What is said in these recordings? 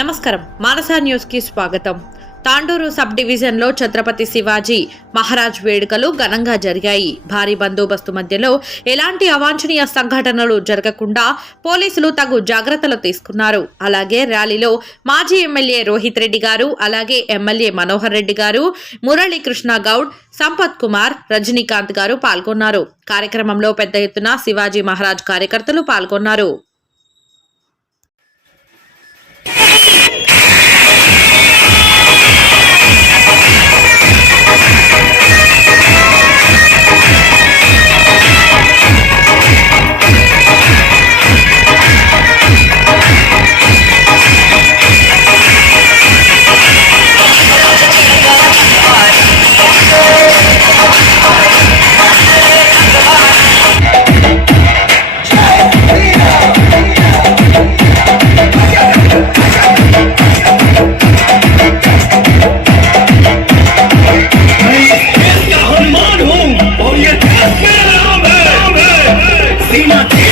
నమస్కారం. మానసా న్యూస్కి స్వాగతం. తాండూరు సబ్ డివిజన్లో ఛత్రపతి శివాజీ మహారాజ్ వేడుకలు ఘనంగా జరిగాయి. భారీ బందోబస్తు మధ్యలో ఎలాంటి అవాంఛనీయ సంఘటనలు జరగకుండా పోలీసులు తగు జాగ్రత్తలు తీసుకున్నారు. అలాగే ర్యాలీలో మాజీ ఎమ్మెల్యే రోహిత్ రెడ్డి గారు అలాగే ఎమ్మెల్యే మనోహర్ రెడ్డి గారు మురళీకృష్ణ గౌడ్ సంపత్ కుమార్ రజనీకాంత్ గారు పాల్గొన్నారు. కార్యక్రమంలో పెద్ద ఎత్తున శివాజీ మహారాజ్ కార్యకర్తలు పాల్గొన్నారు. Latina.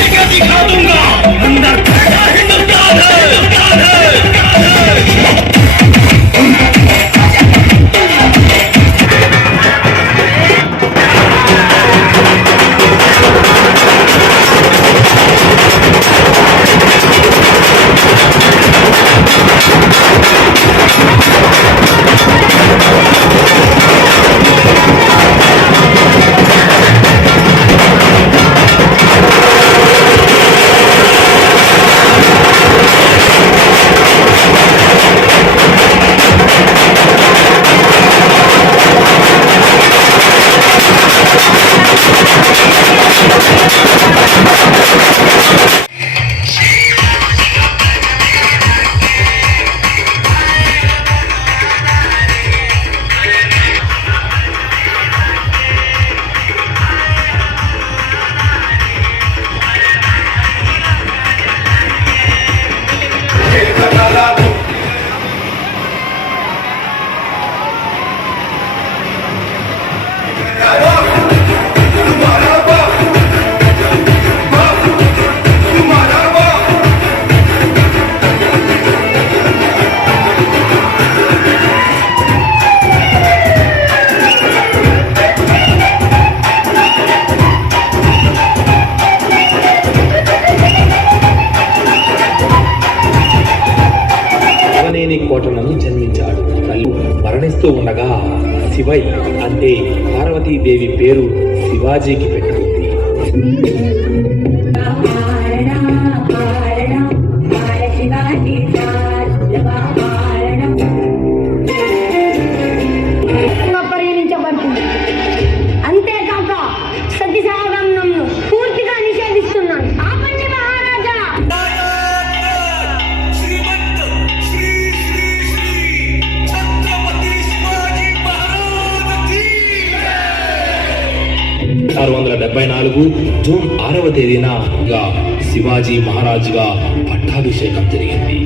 శివనేని కోటలను జన్మించాడు. తల్లి మరణిస్తూ ఉండగా శివయ్ అంటే పార్వతీదేవి పేరు శివాజీకి పెట్టుకుంది. ఆరు వందల డెబ్బై నాలుగు జూన్ ఆరవ తేదీన శివాజీ మహారాజుగా పట్టాభిషేకం జరిగింది.